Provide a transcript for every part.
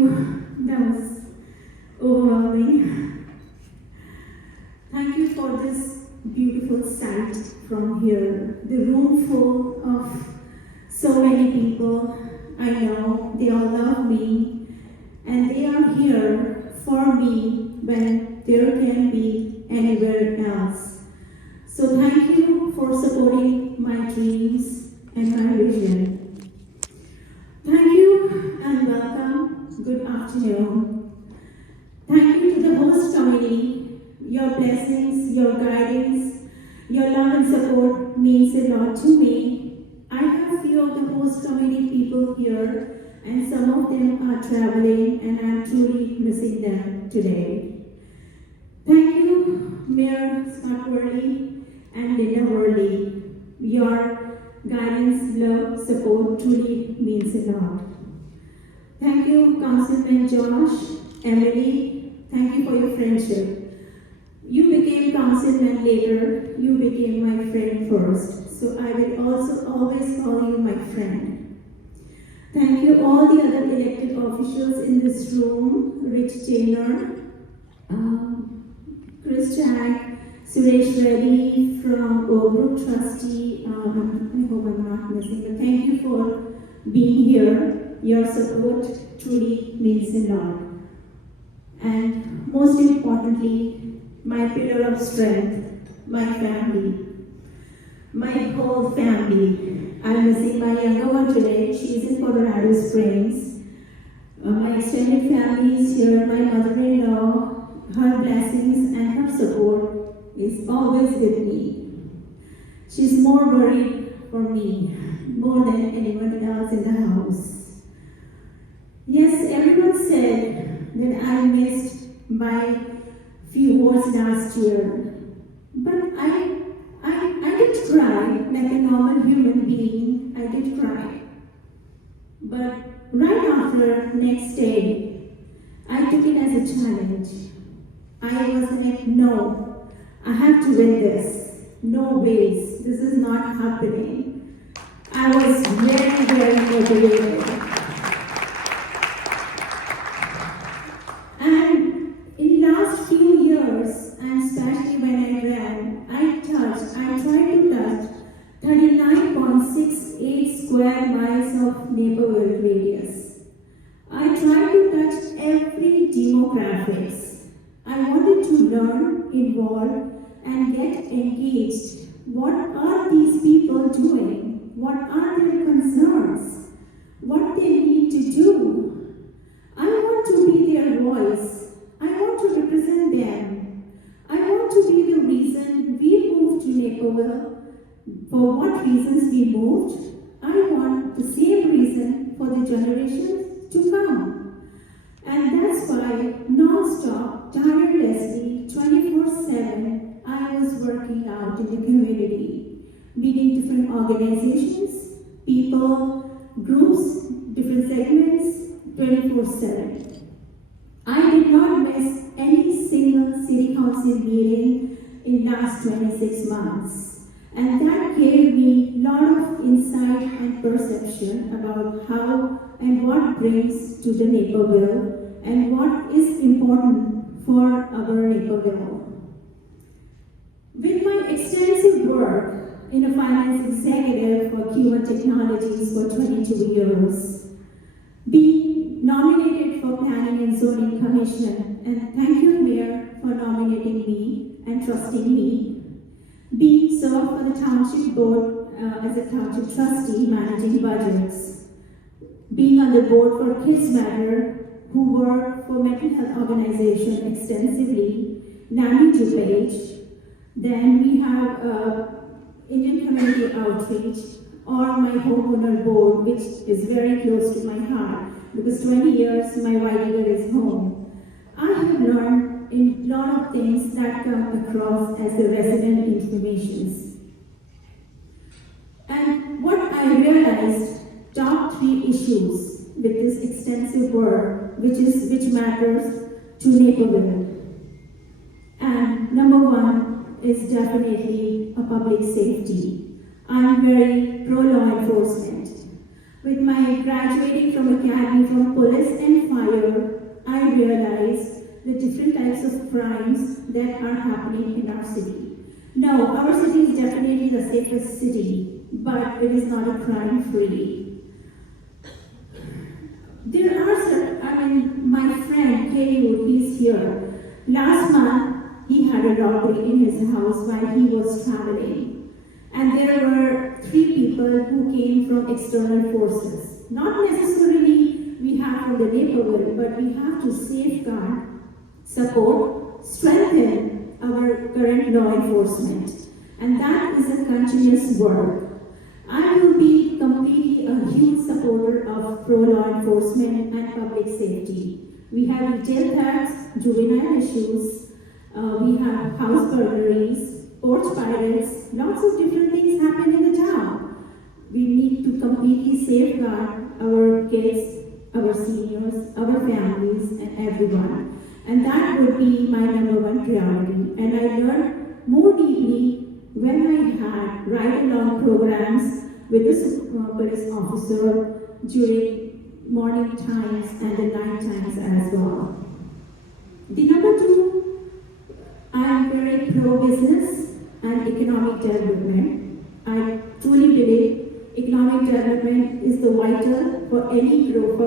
you. That was overwhelming. Thank you for this beautiful sight from here. The room full of so many people I know. They all love me, and they are here for me when there can be anywhere else. So thank you for supporting my dreams and my vision. Thank you and welcome. Good afternoon. Thank you to the host committee. Your blessings, your guidance, your love and support means a lot to me. I have few of the host committee people here, and some of them are traveling, and I'm truly missing them today. Thank you, Mayor Scott Worley and Linda Worley. Your guidance, love, support truly means a lot. Thank you, Councilman Josh, Emily. Thank you for your friendship. You became councilman later. You became my friend first. So I will also always call you my friend. Thank you all the other elected officials in this room, Rich Taylor, Chris Jack, Suresh Reddy from Oakbrook Trustee. I hope I'm not missing, but thank you for being here. Your support truly means a lot. And most importantly, my pillar of strength, my family, my whole family. I'm missing my younger one today. She's in Colorado Springs. My extended family is here. My mother-in-law, her blessings and her support is always with me. She's more worried for me, more than anyone else in the house. Yes, everyone said that I missed my few words last year, but I did cry like a normal human being. I did cry. But right after, next day, I took it as a challenge. I was like, no, I have to win this. No ways, this is not happening. I was very, very motivated. And in last few years, and especially when I ran, I tried to touch 39.68 square miles of Naperville radius. I tried to touch every demographics. I wanted to learn, involve, and get engaged. What are these people doing? What are their concerns? What they need to do? I want to be their voice. I want to represent them. I want to be the reason we moved to Naperville. For what reasons we moved, I want the same reason for the generations to come. And that's why, non-stop, tirelessly, 24/7, I was working out in the community, meeting different organizations, people, groups, different segments, 24/7. I did not miss any single city council meeting in last 26 months. And that gave me a lot of insight and perception about how and what brings to the Naperville and what is important for our Naperville. With my extensive work in a finance executive for Q1 Technologies for 22 years, being nominated for Planning and Zoning Commission, and thank you, Mayor, for nominating me and trusting me. Being served for the Township Board as a Township Trustee managing budgets. Being on the board for Kids Matter, who work for mental health organization extensively, NAMI DuPage. Then we have Indian Community Outreach, or my homeowner board, which is very close to my heart, because 20 years my White is home. I have learned a lot of things that come across as the resident informations. And what I realized, top 3 issues with this extensive work, which matters to Naperville. And number 1 is definitely a public safety. I'm pro law enforcement. With my graduating from academy from police and higher, I realized the different types of crimes that are happening in our city. No, our city is definitely the safest city, but it is not a crime-free. There are certain, my friend Kaywood, he's here. Last month, he had a robbery in his house while he was traveling. And there were 3 people who came from external forces. Not necessarily we have from the neighborhood, but we have to safeguard, support, strengthen our current law enforcement. And that is a continuous work. I will be completely a huge supporter of pro-law enforcement and public safety. We have retail thefts, juvenile issues, we have house burglaries, porch pirates, lots of different things happen in the town. We need to completely safeguard our kids, our seniors, our families, and everyone. And that would be my #1 priority. And I learned more deeply when I had ride-along programs with the police officer during morning times and the night times as well. The #2, I am very pro-business and economic development. I truly believe economic development is the vital for any growth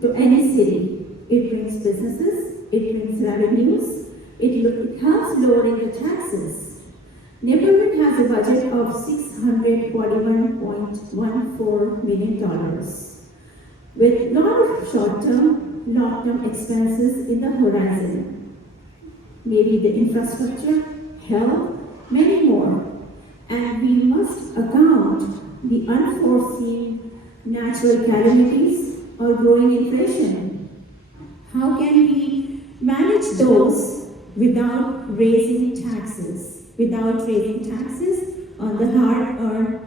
to any city. It brings businesses, it brings revenues, it helps lowering the taxes. Naperville has a budget of $641.14 million, with a lot of short-term, long-term expenses in the horizon. Maybe the infrastructure, health, many more. And we must account the unforeseen natural calamities or growing inflation. How can we manage those without raising taxes? Without raising taxes on the hard-earned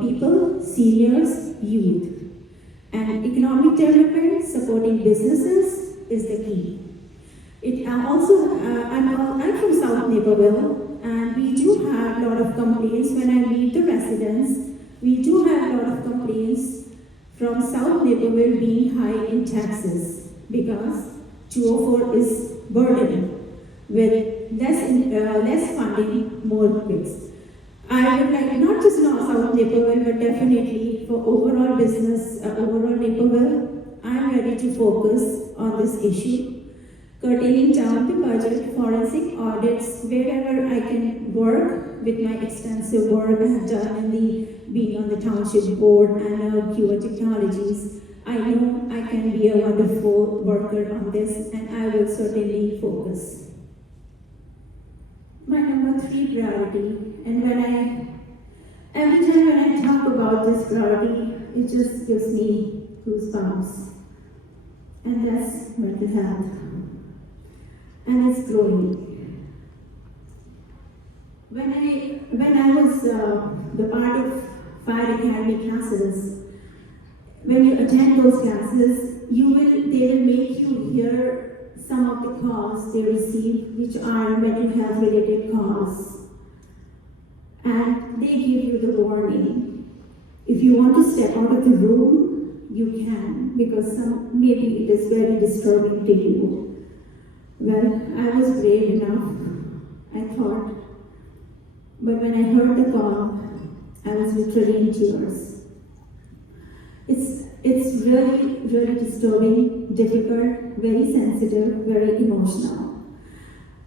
people, seniors, youth. And economic development, supporting businesses is the key. I'm from South Naperville, and we do have a lot of complaints when I meet the residents. We do have a lot of complaints from South Naperville being high in taxes because 204 is burdened with less funding, more bids. I would like not just South Naperville, but definitely for overall business, overall Naperville, I'm ready to focus on this issue. Curtailing down the budget, forensic audits, wherever I can work with my extensive work I have done being on the township board and QA technologies. I know I can be a wonderful worker on this, and I will certainly focus. My #3 priority, and every time when I talk about this priority, it just gives me goosebumps. And that's mental health. And it's growing. When I was the part of Fire Academy classes, when you attend those classes, they will make you hear some of the calls they receive, which are mental health related calls. And they give you the warning. If you want to step out of the room, you can, because maybe it is very disturbing to you. Well, I was brave enough, I thought. But when I heard the call, I was literally in tears. It's really, really disturbing, difficult, very sensitive, very emotional.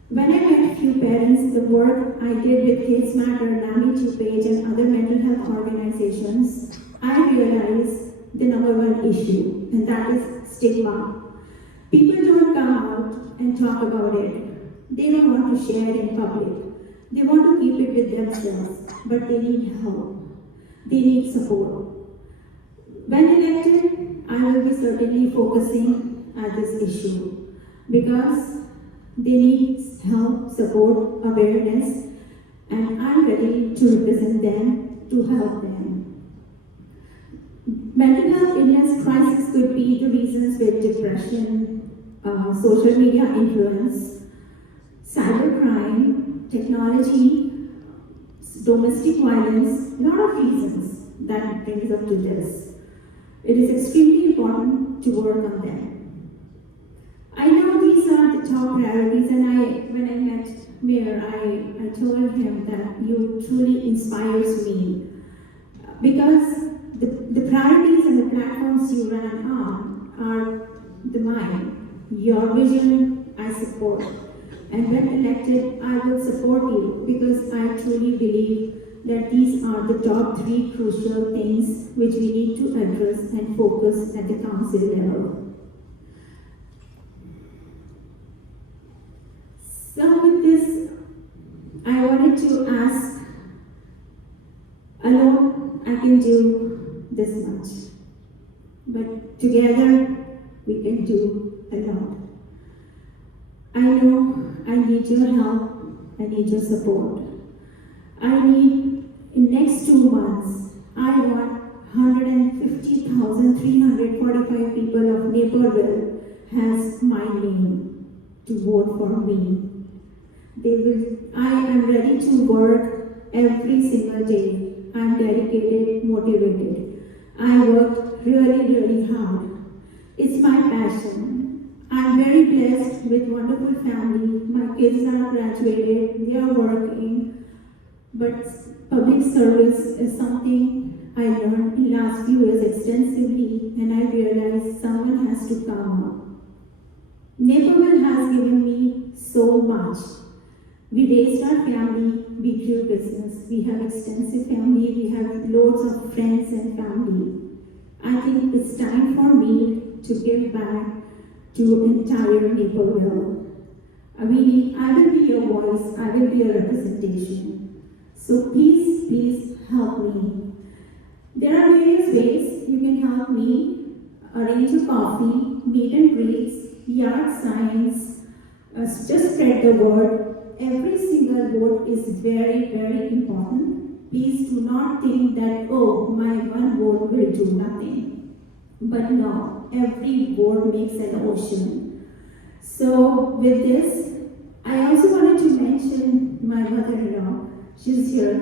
When I met a few parents, the work I did with Kids Matter, NAMI 2-Page, and other mental health organizations, I realized the #1 issue, and that is stigma. People don't come out and talk about it. They don't want to share it in public. They want to keep it with themselves, but they need help. They need support. When elected, I will be certainly focusing at this issue because they need help, support, awareness, and I'm ready to represent them, to help them. Mental health illness crisis could be the reasons with depression, social media influence, cybercrime, technology, domestic violence, a lot of reasons that brings up to this. It is extremely important to work on them. I know these are the top priorities, and when I met Mayor, I told him that you truly inspires me because the priorities and the platforms you run on are the mine. Your vision, I support. And when elected, I will support you because I truly believe that these are the top 3 crucial things which we need to address and focus at the council level. So with this, I wanted to ask, alone I can do this much, but together we can do a lot. I know I need your help, I need your support. I need, in next 2 months, I want 150,345 people of Naperville has my name to vote for me. I am ready to work every single day. I'm dedicated, motivated. I work really hard. It's my passion. I'm very blessed with wonderful family. My kids are graduated, they are working. But public service is something I learned in last few years extensively, and I realized someone has to come up. Naperville has given me so much. We raised our family, we grew business, we have extensive family, we have loads of friends and family. I think it's time for me to give back to entire Naperville. I will be your voice, I will be your representation. So please help me. There are various ways you can help me. Arrange a coffee, meet and greets, yard signs, just spread the word. Every single vote is very important. Please do not think that, oh, my one vote will do nothing. But no, every vote makes an ocean. So with this, I also wanted to mention my mother-in-law. She's here.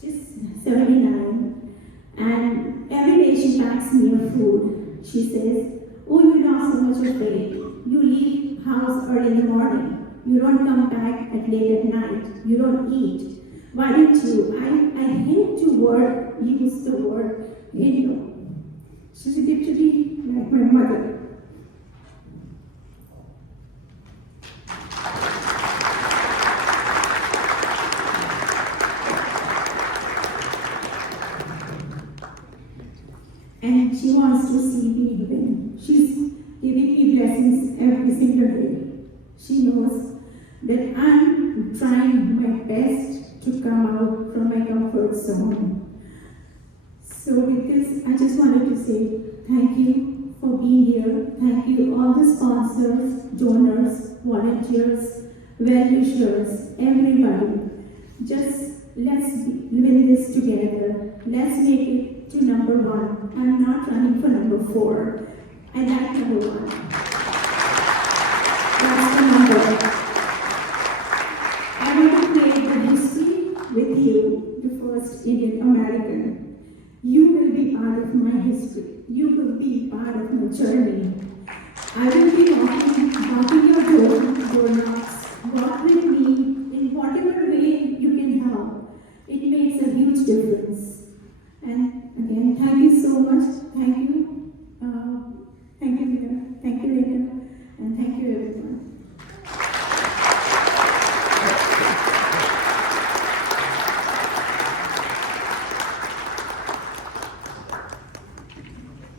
She's 79. And every day she packs me a food. She says, oh, you lost so much of weight. You leave house early in the morning. You don't come back at late at night. You don't eat. Why don't you? I hate to use the word Hindu. She's literally like my mother. And she wants to see me win. She's giving me blessings every single day. She knows that I'm trying my best to come out from my comfort zone. So with this, I just wanted to say thank you for being here. Thank you all the sponsors, donors, volunteers, well-wishers, everybody. Just let's win this together. Let's make it to number 1. I'm not running for number 4. I like number 1. That's the number. I want to create the history with you, the first Indian American. You will be part of my history. You will be part of my journey. I will be knocking your doorknocks. Walk with me in whatever way you can help. It makes a huge difference. And again, thank you so much. Thank you. Thank you, Rita. Thank you, Rita. And thank you, everyone.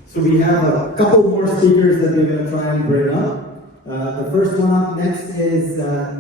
So we have a couple more speakers that we're going to try and bring up. The first one up next is